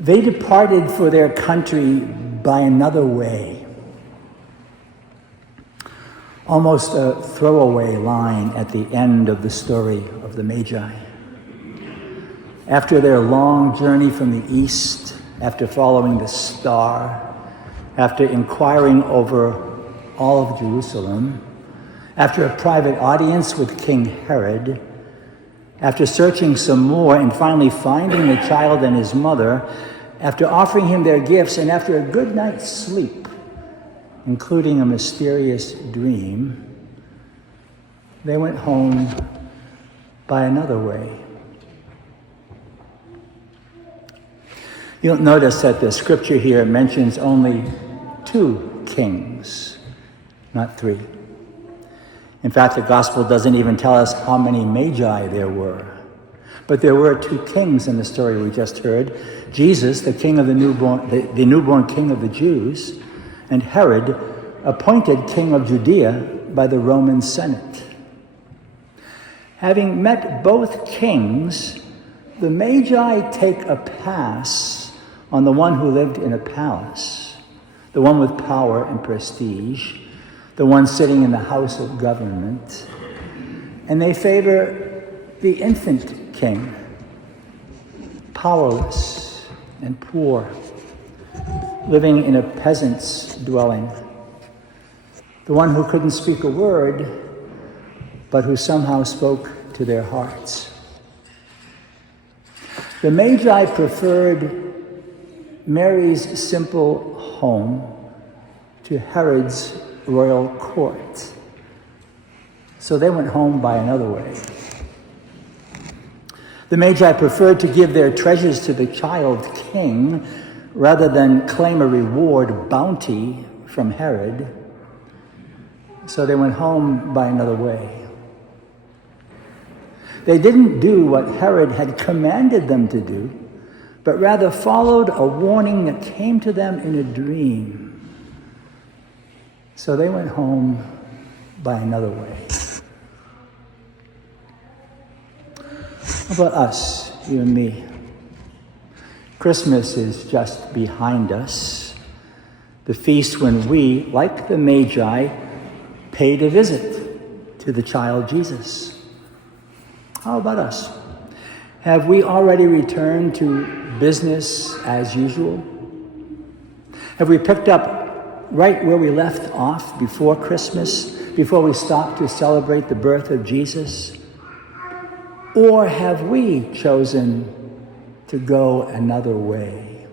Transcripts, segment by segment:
They departed for their country by another way. Almost a throwaway line at the end of the story of the Magi. After their long journey from the east, after following the star, after inquiring over all of Jerusalem, after a private audience with King Herod, after searching some more and finally finding the child and his mother, after offering him their gifts, and after a good night's sleep, including a mysterious dream, they went home by another way. You'll notice that the scripture here mentions only 2 kings, not 3. In fact, the gospel doesn't even tell us how many magi there were. But there were 2 kings in the story we just heard. Jesus, the king of the newborn king of the Jews, and Herod, appointed king of Judea by the Roman Senate. Having met both kings, the Magi take a pass on the one who lived in a palace, the one with power and prestige, the one sitting in the house of government, and they favor the infant king, powerless and poor, living in a peasant's dwelling, the one who couldn't speak a word, but who somehow spoke to their hearts. The Magi preferred Mary's simple home to Herod's royal court. So they went home by another way. The Magi preferred to give their treasures to the child king rather than claim a reward bounty from Herod. So they went home by another way. They didn't do what Herod had commanded them to do, but rather followed a warning that came to them in a dream. So they went home by another way. How about us, you and me? Christmas is just behind us. The feast when we, like the Magi, paid a visit to the child Jesus. How about us? Have we already returned to business as usual? Have we picked up right where we left off before Christmas, before we stopped to celebrate the birth of Jesus? Or have we chosen to go another way?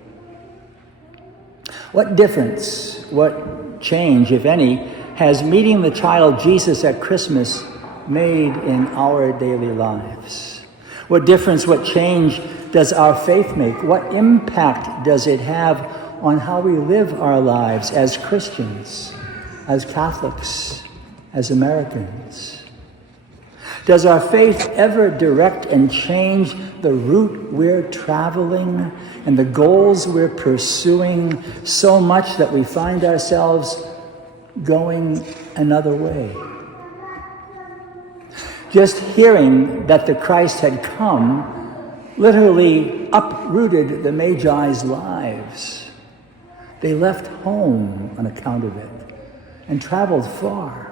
What difference, what change, if any, has meeting the child Jesus at Christmas made in our daily lives? What difference, what change does our faith make? What impact does it have on how we live our lives as Christians, as Catholics, as Americans? Does our faith ever direct and change the route we're traveling and the goals we're pursuing so much that we find ourselves going another way? Just hearing that the Christ had come literally uprooted the Magi's lives. They left home on account of it and traveled far.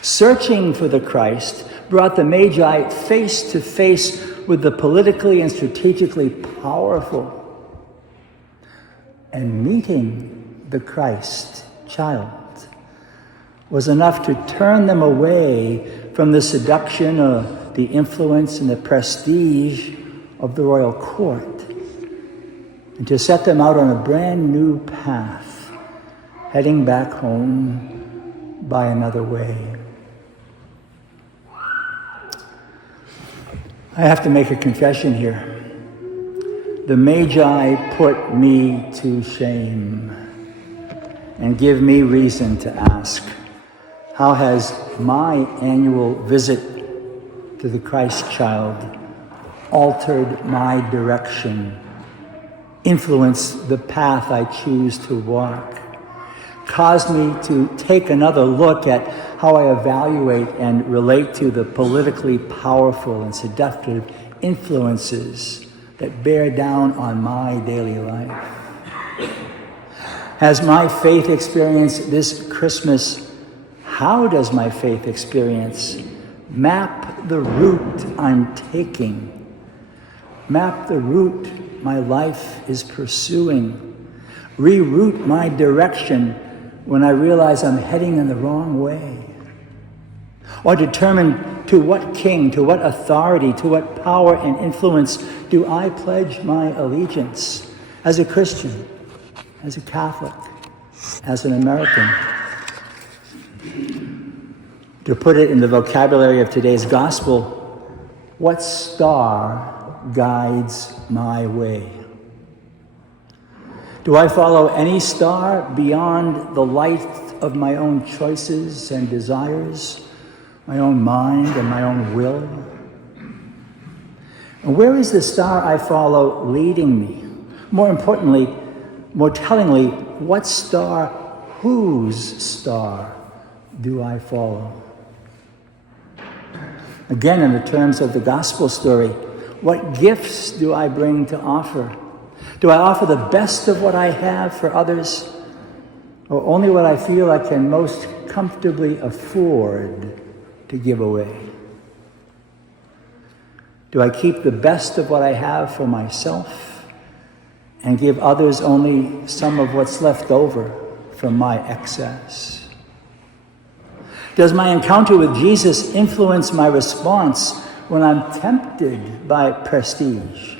Searching for the Christ brought the Magi face to face with the politically and strategically powerful. And meeting the Christ child was enough to turn them away from the seduction, the influence, and the prestige of the royal court, and to set them out on a brand new path, heading back home by another way. I have to make a confession here. The Magi put me to shame and give me reason to ask, how has my annual visit to the Christ child altered my direction, influenced the path I choose to walk, caused me to take another look at how I evaluate and relate to the politically powerful and seductive influences that bear down on my daily life? Has my faith experience this Christmas, how does my faith experience map the route I'm taking? Map the route my life is pursuing. Reroute my direction when I realize I'm heading in the wrong way. Or determine to what king, to what authority, to what power and influence do I pledge my allegiance as a Christian, as a Catholic, as an American. To put it in the vocabulary of today's gospel, what star guides my way? Do I follow any star beyond the light of my own choices and desires, my own mind and my own will? And where is the star I follow leading me? More importantly, more tellingly, what star, whose star do I follow? Again, in the terms of the gospel story, what gifts do I bring to offer? Do I offer the best of what I have for others, or only what I feel I can most comfortably afford to give away? Do I keep the best of what I have for myself and give others only some of what's left over from my excess? Does my encounter with Jesus influence my response when I'm tempted by prestige,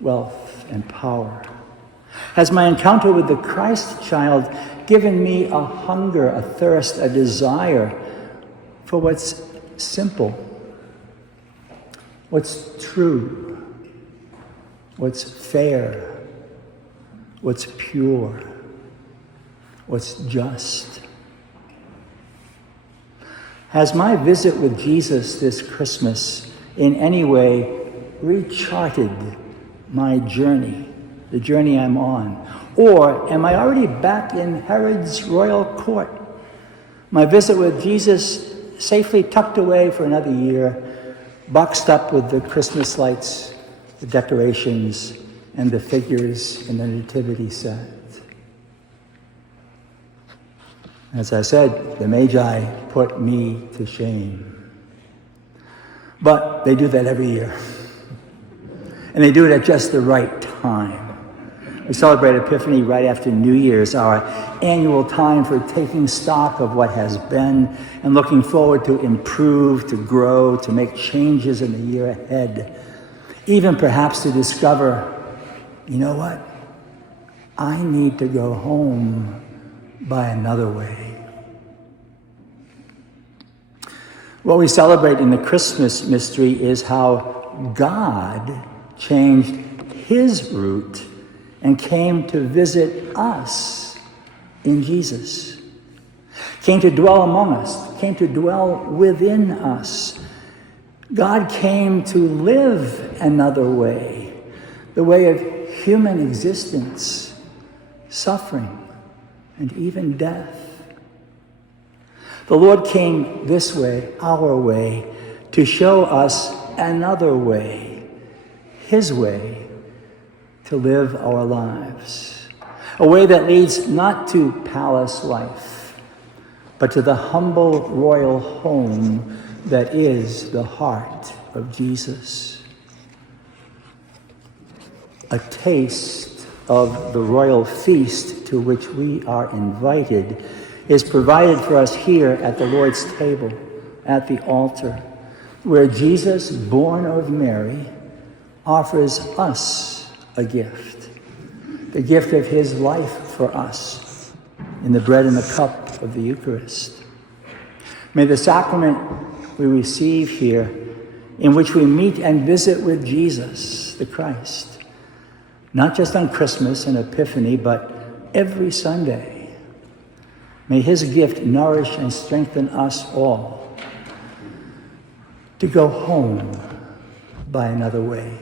wealth, and power? Has my encounter with the Christ child given me a hunger, a thirst, a desire for what's simple, what's true, what's fair, what's pure, what's just? Has my visit with Jesus this Christmas in any way recharted my journey, the journey I'm on? Or am I already back in Herod's royal court? My visit with Jesus safely tucked away for another year, boxed up with the Christmas lights, the decorations, and the figures in the nativity set. As I said, the Magi put me to shame. But they do that every year. And they do it at just the right time. We celebrate Epiphany right after New Year's, our annual time for taking stock of what has been and looking forward to improve, to grow, to make changes in the year ahead. Even perhaps to discover, you know what? I need to go home by another way. What we celebrate in the Christmas mystery is how God changed his route and came to visit us in Jesus. Came to dwell among us, came to dwell within us. God came to live another way, the way of human existence, suffering, and even death. The Lord came this way, our way, to show us another way, his way, to live our lives. A way that leads not to palace life, but to the humble royal home that is the heart of Jesus. A taste of the royal feast to which we are invited is provided for us here at the Lord's table, at the altar, where Jesus, born of Mary, offers us a gift, the gift of his life for us in the bread and the cup of the Eucharist. May the sacrament we receive here, in which we meet and visit with Jesus, the Christ, not just on Christmas and Epiphany, but every Sunday, may his gift nourish and strengthen us all to go home by another way.